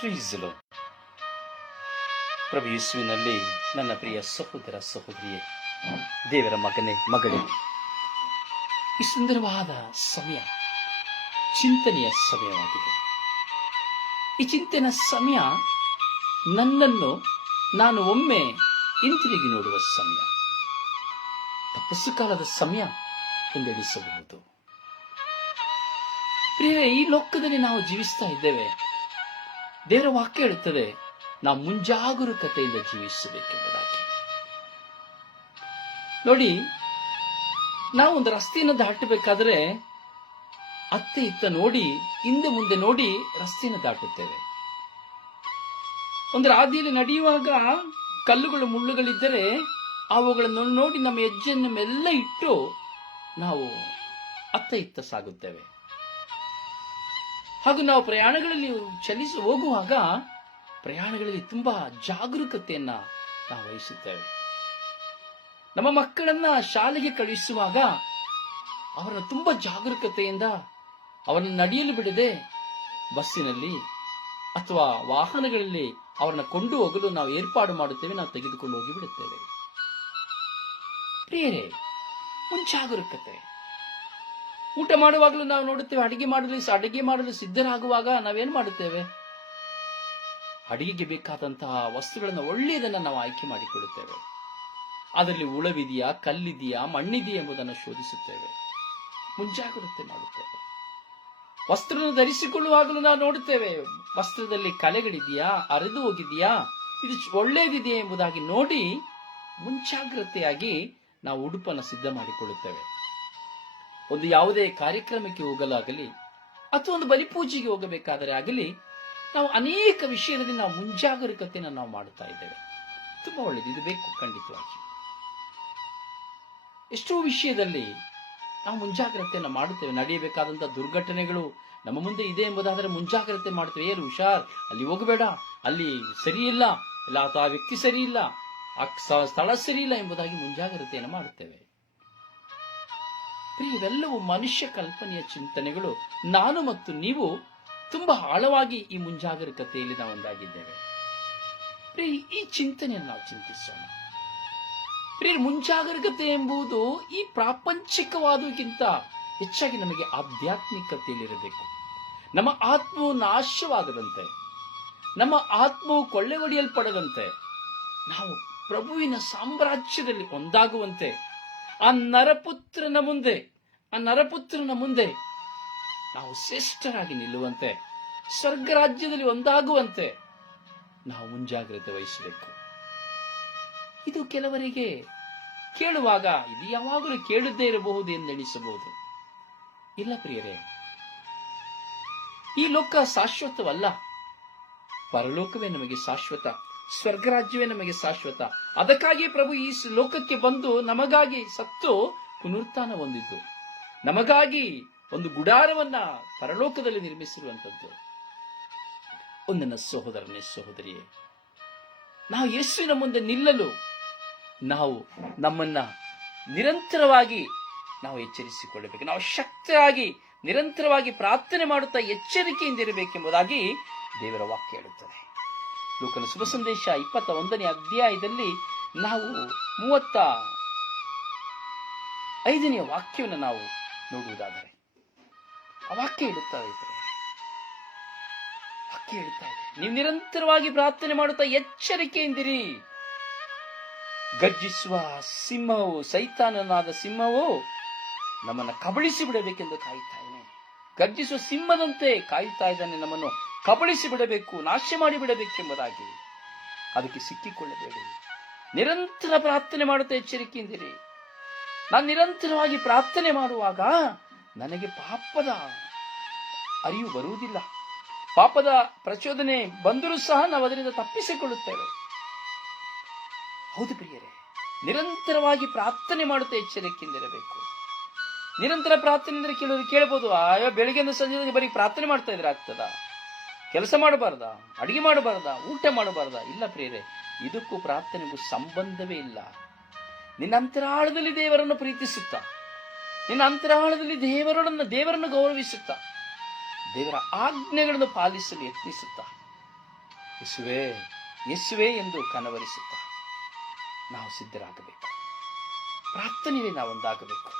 ಪ್ರೀಸಲು ಪ್ರಭು ಯೇಸುವಿನಲ್ಲಿ ನನ್ನ ಪ್ರಿಯ ಸಹೋದರ ಸಹೋದರಿಯೇ, ದೇವರ ಮಗನೇ, ಮಗಳೇ. ಈ ಸುಂದರವಾದ ಸಮಯ ಚಿಂತನೆಯ ಸಮಯವಾಗಿದೆ. ಈ ಚಿಂತನ ಸಮಯ ನನ್ನನ್ನು ನಾನು ಒಮ್ಮೆ ಹಿಂತಿರುಗಿ ನೋಡುವ ಸಮಯ. ತಪಸ್ಸು ಕಾಲದ ಸಮಯ ಎಂದೆಣಿಸಬಹುದು. ಪ್ರಿಯ ಈ ಲೋಕದಲ್ಲಿ ನಾವು ಜೀವಿಸ್ತಾ ಇದ್ದೇವೆ. ದೇವರ ವಾಕ್ಯ ಹೇಳುತ್ತದೆ, ನಾವು ಮುಂಜಾಗರೂಕತೆಯಿಂದ ಜೀವಿಸಬೇಕೆಂಬುದಾಗಿ. ನೋಡಿ, ನಾವು ಒಂದು ರಸ್ತೆಯನ್ನು ದಾಟಬೇಕಾದ್ರೆ ಅತ್ತೆ ಇತ್ತ ನೋಡಿ, ಹಿಂದೆ ಮುಂದೆ ನೋಡಿ ರಸ್ತೆಯನ್ನು ದಾಟುತ್ತೇವೆ. ಒಂದು ಹಾದಿಯಲ್ಲಿ ನಡೆಯುವಾಗ ಕಲ್ಲುಗಳು ಮುಳ್ಳುಗಳಿದ್ದರೆ ಅವುಗಳನ್ನು ನೋಡಿ ನಮ್ಮ ಹೆಜ್ಜೆಯನ್ನು ಮೆಲ್ಲ ಇಟ್ಟು ನಾವು ಅತ್ತ ಇತ್ತ ಸಾಗುತ್ತೇವೆ. ಹಾಗೂ ನಾವು ಪ್ರಯಾಣಗಳಲ್ಲಿ ಚಲಿಸಿ ಹೋಗುವಾಗ ಪ್ರಯಾಣಗಳಲ್ಲಿ ತುಂಬಾ ಜಾಗರೂಕತೆಯನ್ನ ನಾವು ವಹಿಸುತ್ತೇವೆ. ನಮ್ಮ ಮಕ್ಕಳನ್ನ ಶಾಲೆಗೆ ಕಳುಹಿಸುವಾಗ ಅವರನ್ನು ತುಂಬಾ ಜಾಗರೂಕತೆಯಿಂದ ಅವರನ್ನು ನಡೆಯಲು ಬಿಡದೆ ಬಸ್ಸಿನಲ್ಲಿ ಅಥವಾ ವಾಹನಗಳಲ್ಲಿ ಅವರನ್ನು ಕೊಂಡು ಹೋಗಲು ನಾವು ಏರ್ಪಾಡು ಮಾಡುತ್ತೇವೆ, ನಾವು ತೆಗೆದುಕೊಂಡು ಹೋಗಿ ಬಿಡುತ್ತೇವೆ. ಪ್ರಿಯರೇ, ಮುಂಜಾಗರೂಕತೆ. ಊಟ ಮಾಡುವಾಗಲೂ ನಾವು ನೋಡುತ್ತೇವೆ, ಅಡಿಗೆ ಮಾಡಲು ಅಡಿಗೆ ಮಾಡಲು ಸಿದ್ಧರಾಗುವಾಗ ನಾವೇನು ಮಾಡುತ್ತೇವೆ? ಅಡಿಗೆಗೆ ಬೇಕಾದಂತಹ ವಸ್ತುಗಳನ್ನು ಒಳ್ಳೆಯದನ್ನ ನಾವು ಆಯ್ಕೆ ಮಾಡಿಕೊಳ್ಳುತ್ತೇವೆ. ಅದರಲ್ಲಿ ಉಳವಿದೆಯಾ, ಕಲ್ಲಿದೆಯಾ, ಮಣ್ಣಿದೆಯಾ ಎಂಬುದನ್ನು ಶೋಧಿಸುತ್ತೇವೆ. ಮುಂಜಾಗ್ರತೆ ಮಾಡುತ್ತೇವೆ. ವಸ್ತ್ರವನ್ನು ಧರಿಸಿಕೊಳ್ಳುವಾಗಲೂ ನಾವು ನೋಡುತ್ತೇವೆ. ವಸ್ತ್ರದಲ್ಲಿ ಕಲೆಗಳಿದೆಯಾ, ಅರೆದು ಹೋಗಿದೆಯಾ, ಇದು ಒಳ್ಳೆಯದಿದೆಯಾ ಎಂಬುದಾಗಿ ನೋಡಿ ಮುಂಜಾಗ್ರತೆಯಾಗಿ ನಾವು ಉಡುಪನ್ನು ಸಿದ್ಧ ಮಾಡಿಕೊಳ್ಳುತ್ತೇವೆ. ಒಂದು ಯಾವುದೇ ಕಾರ್ಯಕ್ರಮಕ್ಕೆ ಹೋಗಲಾಗಲಿ ಅಥವಾ ಒಂದು ಬಲಿಪೂಜೆಗೆ ಹೋಗಬೇಕಾದರೆ ಆಗಲಿ, ನಾವು ಅನೇಕ ವಿಷಯದಲ್ಲಿ ನಾವು ಮುಂಜಾಗರೂಕತೆಯನ್ನು ನಾವು ಮಾಡುತ್ತಾ ಇದ್ದೇವೆ. ತುಂಬಾ ಒಳ್ಳೆಯದು. ಇದು ಬೇಕು ಖಂಡಿತವಾಗಿ. ಎಷ್ಟೋ ವಿಷಯದಲ್ಲಿ ನಾವು ಮುಂಜಾಗ್ರತೆಯನ್ನು ಮಾಡುತ್ತೇವೆ. ನಡೆಯಬೇಕಾದಂಥ ದುರ್ಘಟನೆಗಳು ನಮ್ಮ ಮುಂದೆ ಇದೆ ಎಂಬುದಾದರೆ ಮುಂಜಾಗ್ರತೆ ಮಾಡ್ತೇವೆ ಏನು ಹುಷಾರ್? ಅಲ್ಲಿ ಹೋಗಬೇಡ. ಅಲ್ಲಿ ಸರಿ ಇಲ್ಲ ಇಲ್ಲ ವ್ಯಕ್ತಿ ಸರಿ ಇಲ್ಲ ಆ ಸ್ಥಳ ಸರಿ ಇಲ್ಲ ಎಂಬುದಾಗಿ ಮುಂಜಾಗ್ರತೆಯನ್ನು ಮಾಡುತ್ತೇವೆ. ಇವೆಲ್ಲವೂ ಮನುಷ್ಯ ಕಲ್ಪನೆಯ ಚಿಂತನೆಗಳು. ನಾನು ಮತ್ತು ನೀವು ತುಂಬಾ ಆಳವಾಗಿ ಈ ಮುಂಜಾಗರೂಕತೆಯಲ್ಲಿ ನಾವು ಒಂದಾಗಿದ್ದೇವೆ. ಈ ಚಿಂತನೆಯನ್ನು ನಾವು ಚಿಂತಿಸೋಣ. ಪ್ರಿಯ ಮುಂಜಾಗರೂಕತೆ ಎಂಬುದು ಈ ಪ್ರಾಪಂಚಿಕವಾದಕ್ಕಿಂತ ಹೆಚ್ಚಾಗಿ ನಮಗೆ ಆಧ್ಯಾತ್ಮಿಕತೆಯಲ್ಲಿರಬೇಕು. ನಮ್ಮ ಆತ್ಮವು ನಾಶವಾಗದಂತೆ, ನಮ್ಮ ಆತ್ಮವು ಕೊಳ್ಳೆ ಹೊಡೆಯಲ್ಪಡದಂತೆ ನಾವು ಪ್ರಭುವಿನ ಸಾಮ್ರಾಜ್ಯದಲ್ಲಿ ಒಂದಾಗುವಂತೆ ಆ ನರಪುತ್ರನ ಮುಂದೆ ಆ ನರಪುತ್ರನ ಮುಂದೆ ನಾವು ಶ್ರೇಷ್ಠರಾಗಿ ನಿಲ್ಲುವಂತೆ ಸ್ವರ್ಗ ರಾಜ್ಯದಲ್ಲಿ ಒಂದಾಗುವಂತೆ ನಾವು ಮುಂಜಾಗ್ರತೆ ವಹಿಸಬೇಕು. ಇದು ಕೆಲವರಿಗೆ ಕೇಳುವಾಗ, ಇದು ಯಾವಾಗಲೂ ಕೇಳದೇ ಇರಬಹುದು ಎಂದೆಣಿಸಬಹುದು ಇಲ್ಲ ಪ್ರಿಯರೇ, ಈ ಲೋಕ ಶಾಶ್ವತವಲ್ಲ, ಪರಲೋಕವೇ ನಮಗೆ ಶಾಶ್ವತ. ಸ್ವರ್ಗರಾಜ್ಯವೇ ನಮಗೆ ಶಾಶ್ವತ. ಅದಕ್ಕಾಗಿ ಪ್ರಭು ಈ ಲೋಕಕ್ಕೆ ಬಂದು ನಮಗಾಗಿ ಸತ್ತು ಪುನರುತ್ಥಾನ ಹೊಂದಿದ್ದು. ನಮಗಾಗಿ ಒಂದು ಗುಡಾರವನ್ನ ಪರಲೋಕದಲ್ಲಿ ನಿರ್ಮಿಸಿರುವಂತದ್ದು ಒಂದನ್ನ ಸಹೋದರನೇ ಸಹೋದರಿಯೇ, ನಾವು ಯೇಸುವಿನ ಮುಂದೆ ನಿಲ್ಲಲು ನಾವು ನಮ್ಮನ್ನ ನಿರಂತರವಾಗಿ ನಾವು ಎಚ್ಚರಿಸಿಕೊಳ್ಳಬೇಕು. ನಾವು ಶಕ್ತಿಯಾಗಿ ನಿರಂತರವಾಗಿ ಪ್ರಾರ್ಥನೆ ಮಾಡುತ್ತಾ ಎಚ್ಚರಿಕೆಯಿಂದ ಇರಬೇಕೆಂಬುದಾಗಿ ದೇವರ ವಾಕ್ಯ ಹೇಳುತ್ತದೆ. ಲೋಕನ ಶುಭ ಸಂದೇಶ ಇಪ್ಪತ್ತ ಒಂದನೇ ಅಧ್ಯಾಯದಲ್ಲಿ ನಾವು ಮೂವತ್ತ ಐದನೆಯ ವಾಕ್ಯವನ್ನು ನಾವು ನೋಡುವುದಾದರೆ, ಆ ವಾಕ್ಯ ಹೇಳುತ್ತಾ ವಾಕ್ಯ ಹೇಳುತ್ತಾ ಇದೆ ನೀವು ನಿರಂತರವಾಗಿ ಪ್ರಾರ್ಥನೆ ಮಾಡುತ್ತಾ ಎಚ್ಚರಿಕೆಯಿಂದಿರಿ. ಗರ್ಜಿಸುವ ಸಿಂಹವು, ಸೈತಾನನಾದ ಸಿಂಹವು, ನಮ್ಮನ್ನು ಕಬಳಿಸಿ ಬಿಡಬೇಕೆಂದು ಕಾಯುತ್ತಾ ಇದ್ದಾನೆ. ಗರ್ಜಿಸುವ ಸಿಂಹದಂತೆ ಕಾಯುತ್ತಾ ಇದ್ದಾನೆ ನಮ್ಮನ್ನು ಕಬಳಿಸಿ ಬಿಡಬೇಕು ನಾಶ ಮಾಡಿ ಬಿಡಬೇಕೆಂಬುದಾಗಿ ಅದಕ್ಕೆ ಸಿಕ್ಕಿಕೊಳ್ಳಬೇಡಿ. ನಿರಂತರ ಪ್ರಾರ್ಥನೆ ಮಾಡುತ್ತಾ ಎಚ್ಚರಿಕೆಯಿಂದಿರಿ. ನಾನು ನಿರಂತರವಾಗಿ ಪ್ರಾರ್ಥನೆ ಮಾಡುವಾಗ ನನಗೆ ಪಾಪದ ಅರಿವು ಬರುವುದಿಲ್ಲ. ಪಾಪದ ಪ್ರಚೋದನೆ ಬಂದರೂ ಸಹ ನಾವು ಅದರಿಂದ ತಪ್ಪಿಸಿಕೊಳ್ಳುತ್ತೇವೆ. ಹೌದು ಪ್ರಿಯರೇ, ನಿರಂತರವಾಗಿ ಪ್ರಾರ್ಥನೆ ಮಾಡುತ್ತಾ ಎಚ್ಚರಿಕೆಯಿಂದಿರಬೇಕು. ನಿರಂತರ ಪ್ರಾರ್ಥನೆ ಅಂದರೆ ಕೆಲವರು ಕೇಳಬಹುದು ಆಯೋ ಬೆಳಿಗ್ಗೆಯಿಂದ ಸಂಜೆ ಬರೀ ಪ್ರಾರ್ಥನೆ ಮಾಡ್ತಾ ಇದ್ರೆ ಆಗ್ತದ? ಕೆಲಸ ಮಾಡಬಾರ್ದ, ಅಡಿಗೆ ಮಾಡಬಾರ್ದ, ಊಟ ಮಾಡಬಾರ್ದ. ಇಲ್ಲ ಪ್ರಿಯರೇ, ಇದಕ್ಕೂ ಪ್ರಾರ್ಥನೆಗೂ ಸಂಬಂಧವೇ ಇಲ್ಲ. ನಿನ್ನ ಅಂತರಾಳದಲ್ಲಿ ದೇವರನ್ನು ಪ್ರೀತಿಸುತ್ತ, ನಿನ್ನ ಅಂತರಾಳದಲ್ಲಿ ದೇವರೊಡನ್ನು ದೇವರನ್ನು ಗೌರವಿಸುತ್ತಾ, ದೇವರ ಆಜ್ಞೆಗಳನ್ನು ಪಾಲಿಸಲು ಯತ್ನಿಸುತ್ತ. ಯೇಸುವೆ ಯೇಸುವೆ ಎಂದು ಕನವರಿಸುತ್ತ ನಾವು ಸಿದ್ಧರಾಗಬೇಕು. ಪ್ರಾರ್ಥನೆಯಲ್ಲಿ ನಾವು ಒಂದಾಗಬೇಕು.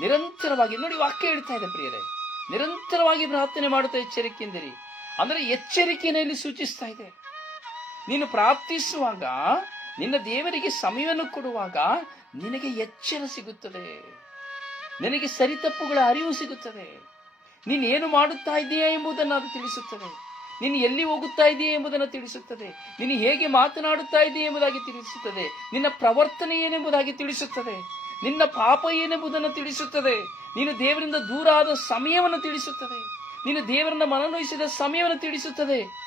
ನಿರಂತರವಾಗಿ, ನೋಡಿ ವಾಕ್ಯ ಹೇಳ್ತಾ ಇದೆ ಪ್ರಿಯರೇ, ನಿರಂತರವಾಗಿ ಪ್ರಾರ್ಥನೆ ಮಾಡುತ್ತಾ ಎಚ್ಚರಿಕೆಯಿಂದಿರಿ. ಅಂದ್ರೆ ಎಚ್ಚರಿಕೆಯಲ್ಲಿ ಸೂಚಿಸ್ತಾ ಇದೆ. ನೀನು ಪ್ರಾರ್ಥಿಸುವಾಗ, ನಿನ್ನ ದೇವರಿಗೆ ಸಮಯವನ್ನು ಕೊಡುವಾಗ ನಿನಗೆ ಎಚ್ಚರ ಸಿಗುತ್ತದೆ. ನಿನಗೆ ಸರಿತಪ್ಪುಗಳ ಅರಿವು ಸಿಗುತ್ತದೆ. ನೀನು ಏನು ಮಾಡುತ್ತಾ ಇದೆಯಾ ಎಂಬುದನ್ನು ಅದು ತಿಳಿಸುತ್ತದೆ. ನೀನು ಎಲ್ಲಿ ಹೋಗುತ್ತಾ ಇದೆಯಾ ಎಂಬುದನ್ನು ತಿಳಿಸುತ್ತದೆ. ನೀನು ಹೇಗೆ ಮಾತನಾಡುತ್ತಾ ಇದೆಯಾ ಎಂಬುದಾಗಿ ತಿಳಿಸುತ್ತದೆ. ನಿನ್ನ ಪ್ರವರ್ತನೆ ಏನೆಂಬುದಾಗಿ ತಿಳಿಸುತ್ತದೆ. ನಿನ್ನ ಪಾಪ ಏನೆಂಬುದನ್ನು ತಿಳಿಸುತ್ತದೆ. ನೀನು ದೇವರಿಂದ ದೂರ ಆದ ಸಮಯವನ್ನು ತಿಳಿಸುತ್ತದೆ. ನೀನು ದೇವರನ್ನ ಮನನೋಯಿಸಿದ ಸಮಯವನ್ನು ತಿಳಿಸುತ್ತದೆ.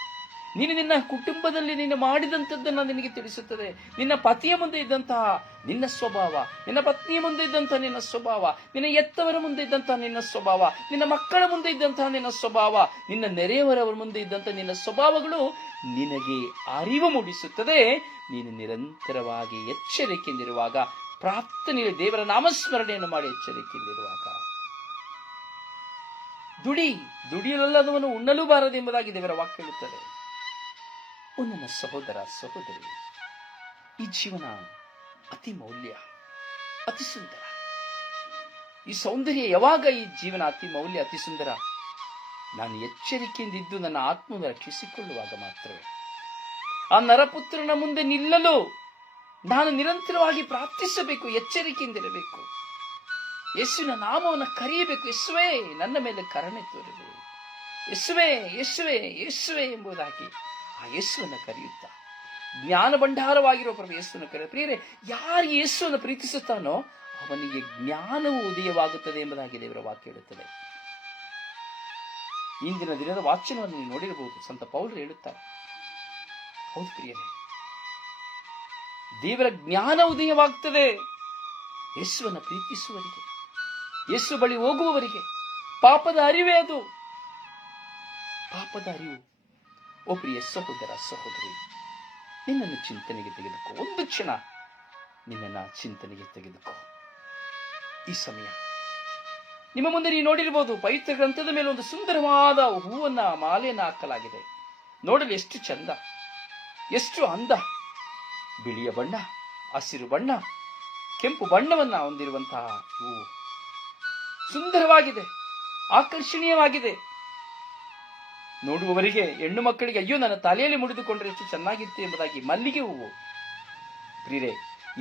ನೀನು ನಿನ್ನ ಕುಟುಂಬದಲ್ಲಿ ನೀನು ಮಾಡಿದಂಥದ್ದನ್ನು ನಿನಗೆ ತಿಳಿಸುತ್ತದೆ. ನಿನ್ನ ಪತಿಯ ಮುಂದೆ ಇದ್ದಂತಹ ನಿನ್ನ ಸ್ವಭಾವ, ನಿನ್ನ ಪತ್ನಿಯ ಮುಂದೆ ಇದ್ದಂತಹ ನಿನ್ನ ಸ್ವಭಾವ, ನಿನ್ನ ಎತ್ತವರ ಮುಂದೆ ಇದ್ದಂತಹ ನಿನ್ನ ಸ್ವಭಾವ, ನಿನ್ನ ಮಕ್ಕಳ ಮುಂದೆ ಇದ್ದಂತಹ ನಿನ್ನ ಸ್ವಭಾವ, ನಿನ್ನ ನೆರೆಯವರವರ ಮುಂದೆ ಇದ್ದಂತಹ ನಿನ್ನ ಸ್ವಭಾವಗಳು ನಿನಗೆ ಅರಿವು ಮೂಡಿಸುತ್ತದೆ. ನೀನು ನಿರಂತರವಾಗಿ ಎಚ್ಚರಿಕೆಯಿಂದಿರುವಾಗ ಪ್ರಾಪ್ತನಿಗೆ ದೇವರ ನಾಮಸ್ಮರಣೆಯನ್ನು ಮಾಡಿ ಎಚ್ಚರಿಕೆಯಿಂದಿರುವಾಗ. ದುಡಿ, ದುಡಿಯಲಲ್ಲದವನು ಉಣ್ಣಲು ಬಾರದೆಂಬುದಾಗಿ ದೇವರ ವಾಕ್ ಹೇಳುತ್ತದೆ. ನನ್ನ ಸಹೋದರ, ಸಹೋದರಿ, ಈ ಜೀವನ ಅತಿ ಮೌಲ್ಯ, ಅತಿ ಸುಂದರ. ಈ ಸೌಂದರ್ಯ ಯಾವಾಗ ಈ ಜೀವನ ಅತಿ ಮೌಲ್ಯ, ಅತಿ ಸುಂದರ? ನಾನು ಎಚ್ಚರಿಕೆಯಿಂದಿದ್ದು ನನ್ನ ಆತ್ಮವನ್ನು ರಕ್ಷಿಸಿಕೊಳ್ಳುವಾಗ ಮಾತ್ರವೇ. ಆ ನರಪುತ್ರನ ಮುಂದೆ ನಿಲ್ಲಲು ನಾನು ನಿರಂತರವಾಗಿ ಪ್ರಾರ್ಥಿಸಬೇಕು ಎಚ್ಚರಿಕೆಯಿಂದಿರಬೇಕು ಯೇಸುವಿನ ನಾಮವನ್ನು ಕರೆಯಬೇಕು. ಯೇಸುವೆ, ನನ್ನ ಮೇಲೆ ಕರುಣೆ ತೋರಿದೆ. ಯೇಸುವೆ ಯೇಸುವೆ ಯೇಸುವೆ ಎಂಬುದಾಗಿ ಆ ಯೇಸುವನ್ನು ಕರೆಯುತ್ತಾ. ಜ್ಞಾನ ಭಂಡಾರವಾಗಿರುವ ಪ್ರಭು ಯೇಸುವನ್ನು ಕರೆಯ ಪ್ರಿಯರೇ, ಯಾರು ಯೇಸುವನ್ನು ಪ್ರೀತಿಸುತ್ತಾನೋ ಅವನಿಗೆ ಜ್ಞಾನವು ಉದಯವಾಗುತ್ತದೆ ಎಂಬುದಾಗಿ ದೇವರ ವಾಕ್ಯ ಹೇಳುತ್ತದೆ. ಇಂದಿನ ದಿನದ ವಾಚನವನ್ನು ನೀವು ನೋಡಿರಬಹುದು. ಸಂತ ಪೌಲರು ಹೇಳುತ್ತಾರೆ. ಹೌದು ಪ್ರಿಯರೇ, ದೇವರ ಜ್ಞಾನ ಉದಯವಾಗ್ತದೆ. ಯೇಸುವನ್ನು ಪ್ರೀತಿಸುವವರಿಗೆ ಯೇಸು ಬಳಿ ಹೋಗುವವರಿಗೆ ಪಾಪದ ಅರಿವೇ ಅದು. ಪಾಪದ ಅರಿವು. ಓ ಪ್ರಿಯ ಸಹೋದರ ಸಹೋದರಿ, ನಿನ್ನನ್ನು ಚಿಂತನೆಗೆ ತೆಗೆದುಕೋ. ಒಂದು ಕ್ಷಣ ನಿನ್ನನ್ನು ಚಿಂತನೆಗೆ ತೆಗೆದುಕೋ. ಈ ಸಮಯ ನಿಮ್ಮ ಮುಂದೆ ನೀವು ನೋಡಿರಬಹುದು ಪವಿತ್ರ ಗ್ರಂಥದ ಮೇಲೆ ಒಂದು ಸುಂದರವಾದ ಹೂವನ್ನ ಮಾಲೆಯನ್ನು ಹಾಕಲಾಗಿದೆ. ನೋಡಲು ಎಷ್ಟು ಚಂದ, ಎಷ್ಟು ಅಂದ. ಬಿಳಿಯ ಬಣ್ಣ, ಹಸಿರು ಬಣ್ಣ, ಕೆಂಪು ಬಣ್ಣವನ್ನ ಹೊಂದಿರುವಂತಹ ಹೂವು. ಸುಂದರವಾಗಿದೆ, ಆಕರ್ಷಣೀಯವಾಗಿದೆ. ನೋಡುವವರಿಗೆ ಹೆಣ್ಣು ಮಕ್ಕಳಿಗೆ, ಅಯ್ಯೋ, ನನ್ನ ತಲೆಯಲ್ಲಿ ಮುಡಿದುಕೊಂಡ್ರೆ ಎಷ್ಟು ಚೆನ್ನಾಗಿತ್ತು ಎಂಬುದಾಗಿ ಮಲ್ಲಿಗೆ ಹೂವು. ಪ್ರಿಯರೇ,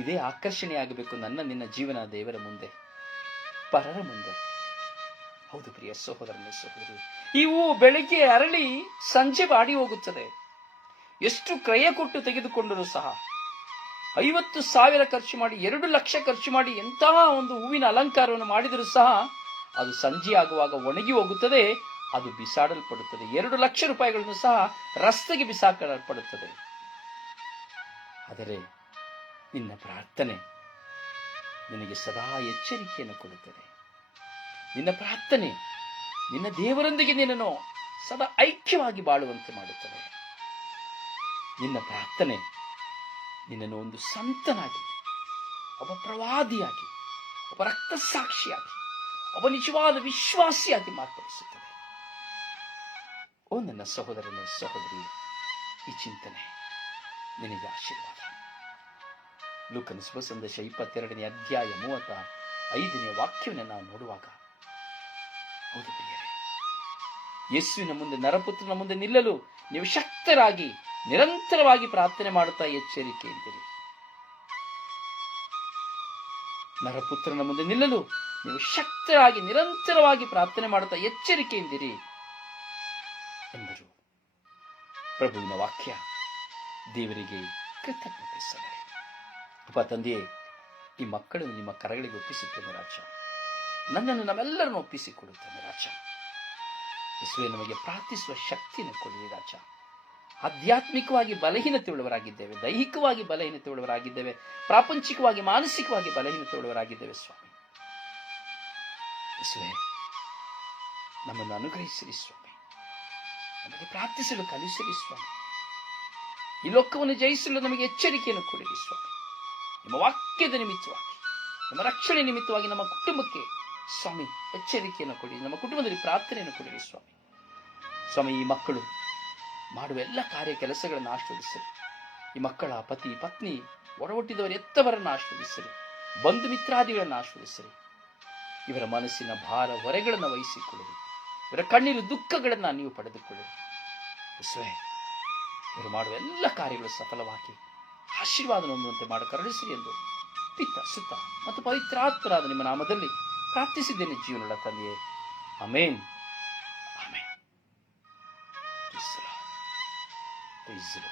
ಇದೇ ಆಕರ್ಷಣೆಯಾಗಬೇಕು ನನ್ನ, ನಿನ್ನ ಜೀವನ ದೇವರ ಮುಂದೆ, ಪರರ ಮುಂದೆ. ಹೌದು ಪ್ರಿಯ ಸಹೋದರನೇ ಸಹೋದರಿ, ಈ ಹೂವು ಬೆಳಗ್ಗೆ ಅರಳಿ ಸಂಜೆ ಬಾಡಿ ಹೋಗುತ್ತದೆ. ಎಷ್ಟು ಕ್ರಯ ಕೊಟ್ಟು ತೆಗೆದುಕೊಂಡರೂ ಸಹ ಐವತ್ತು ಸಾವಿರ ಖರ್ಚು ಮಾಡಿ, ಎರಡು ಲಕ್ಷ ಖರ್ಚು ಮಾಡಿ ಎಂತಹ ಒಂದು ಹೂವಿನ ಅಲಂಕಾರವನ್ನು ಮಾಡಿದರೂ ಸಹ ಅದು ಸಂಜೆ ಆಗುವಾಗ ಒಣಗಿ ಹೋಗುತ್ತದೆ, ಅದು ಬಿಸಾಡಲ್ಪಡುತ್ತದೆ. ಎರಡು ಲಕ್ಷ ರೂಪಾಯಿಗಳನ್ನು ಸಹ ರಸ್ತೆಗೆ ಬಿಸಾಕಲ್ಪಡುತ್ತದೆ. ಆದರೆ ನಿನ್ನ ಪ್ರಾರ್ಥನೆ ನಿನಗೆ ಸದಾ ಎಚ್ಚರಿಕೆಯನ್ನು ಕೊಡುತ್ತದೆ. ನಿನ್ನ ಪ್ರಾರ್ಥನೆ ನಿನ್ನ ದೇವರೊಂದಿಗೆ ನಿನ್ನನ್ನು ಸದಾ ಐಕ್ಯವಾಗಿ ಬಾಳುವಂತೆ ಮಾಡುತ್ತದೆ. ನಿನ್ನ ಪ್ರಾರ್ಥನೆ ನಿನ್ನನ್ನು ಒಂದು ಸಂತನಾಗಿ, ಒಬ್ಬ ಪ್ರವಾದಿಯಾಗಿ, ಒಬ್ಬ ರಕ್ತ ಸಾಕ್ಷಿಯಾಗಿ ಒಬ್ಬ ನಿಜವಾದ ವಿಶ್ವಾಸಿಯಾಗಿ ಮಾರ್ಪಡಿಸುತ್ತದೆ. ಓ ನನ್ನ ಸಹೋದರನ ಸಹೋದರಿ ಈ ಚಿಂತನೆ ನಿನಗೆ ಆಶೀರ್ವಾದ. ಲೂಕನ ಶುಭ ಸಂದೇಶ ಇಪ್ಪತ್ತೆರಡನೇ ಅಧ್ಯಾಯ ಮೂವತ್ತ ಐದನೇ ವಾಕ್ಯವನ್ನು ನಾವು ನೋಡುವಾಗ, ಹೌದು ಯೇಸುವಿನ ಮುಂದೆ ನರಪುತ್ರನ ಮುಂದೆ ನಿಲ್ಲಲು ನೀವು ಶಕ್ತರಾಗಿ ನಿರಂತರವಾಗಿ ಪ್ರಾರ್ಥನೆ ಮಾಡುತ್ತಾ ಎಚ್ಚರಿಕೆ ಎಚ್ಚರಿಕೆಯಿಂದಿರಿ ನರಪುತ್ರನ ಮುಂದೆ ನಿಲ್ಲಲು ನೀವು ಶಕ್ತರಾಗಿ, ನಿರಂತರವಾಗಿ ಪ್ರಾರ್ಥನೆ ಮಾಡುತ್ತಾ ಎಚ್ಚರಿಕೆಯಿಂದಿರಿ ಎಂದರು. ಪ್ರಭುವಿನ ವಾಕ್ಯ, ದೇವರಿಗೆ ಕೃತಜ್ಞತೆ ಸಲ್ಲರಿ. ಉಪ ತಂದೆಯೇ, ಈ ಮಕ್ಕಳನ್ನು ನಿಮ್ಮ ಕರಗಳಿಗೆ ಒಪ್ಪಿಸುತ್ತೇನೆ ರಾಜ. ನನ್ನನ್ನು ನಾವೆಲ್ಲರನ್ನು ಒಪ್ಪಿಸಿಕೊಡುತ್ತೇನೆ ರಾಜ. ಯೇಸುವೆ, ನಮಗೆ ಪ್ರಾರ್ಥಿಸುವ ಶಕ್ತಿಯನ್ನು ಕೊಡಿ ರಾಜ. ಆಧ್ಯಾತ್ಮಿಕವಾಗಿ ಬಲಹೀನತೆ ಉಳ್ಳವರಾಗಿದ್ದೇವೆ, ದೈಹಿಕವಾಗಿ ಬಲಹೀನತೆ ಉಳ್ಳವರಾಗಿದ್ದೇವೆ, ಪ್ರಾಪಂಚಿಕವಾಗಿ, ಮಾನಸಿಕವಾಗಿ ಬಲಹೀನತೆ ಉಳ್ಳವರಾಗಿದ್ದೇವೆ ಸ್ವಾಮಿ. ನಮ್ಮನ್ನು ಅನುಗ್ರಹಿಸಿರಿ ಸ್ವಾಮಿ. ನಮಗೆ ಪ್ರಾರ್ಥಿಸಲು ಕಲಿಸಿರಿ ಸ್ವಾಮಿ. ಈ ಲೋಕವನ್ನು ಜಯಿಸಲು ನಮಗೆ ಎಚ್ಚರಿಕೆಯನ್ನು ಕೊಡಿರಿ ಸ್ವಾಮಿ. ನಿಮ್ಮ ವಾಕ್ಯದ ನಿಮಿತ್ತವಾಗಿ, ನಮ್ಮ ರಕ್ಷಣೆ ನಿಮಿತ್ತವಾಗಿ ನಮ್ಮ ಕುಟುಂಬಕ್ಕೆ ಸ್ವಾಮಿ ಎಚ್ಚರಿಕೆಯನ್ನು ಕೊಡಿ ನಮ್ಮ ಕುಟುಂಬದಲ್ಲಿ ಪ್ರಾರ್ಥನೆಯನ್ನು ಕೊಡಿರಿ ಸ್ವಾಮಿ. ಸ್ವಾಮಿ, ಈ ಮಕ್ಕಳು ಮಾಡುವ ಎಲ್ಲ ಕಾರ್ಯ ಕೆಲಸಗಳನ್ನು ಆಶೀರ್ವದಿಸಿರಿ ಈ ಮಕ್ಕಳ ಪತಿ, ಪತ್ನಿ, ಒಡಹುಟ್ಟಿದವರ ಎತ್ತವರನ್ನು ಆಶೀರ್ವದಿಸಿರಿ ಬಂಧು ಮಿತ್ರಾದಿಗಳನ್ನು ಆಶೀರ್ವದಿಸಿರಿ ಇವರ ಮನಸ್ಸಿನ ಭಾರ ಹೊರೆಗಳನ್ನು ವಹಿಸಿಕೊಳ್ಳಿರಿ. ಇವರ ಕಣ್ಣೀರು ದುಃಖಗಳನ್ನು ನೀವು ಪಡೆದುಕೊಳ್ಳಿರಿ. ಯೇಸುವೇ, ಇವರು ಮಾಡುವ ಎಲ್ಲ ಕಾರ್ಯಗಳು ಸಫಲವಾಗಿ ಆಶೀರ್ವಾದ ಮಾಡಿ ಕರುಣಿಸಿರಿ ಎಂದು ಪಿತ್ತ ಸುತ್ತ ಮತ್ತು ಪವಿತ್ರಾತ್ಮರಾದ ನಿಮ್ಮ ನಾಮದಲ್ಲಿ ಪ್ರಾರ್ಥಿಸಿದ್ದೇನೆ, ಜೀವನದ ತಂದೆಯೇ. ಅಮೇನ್ তেইশ জিরো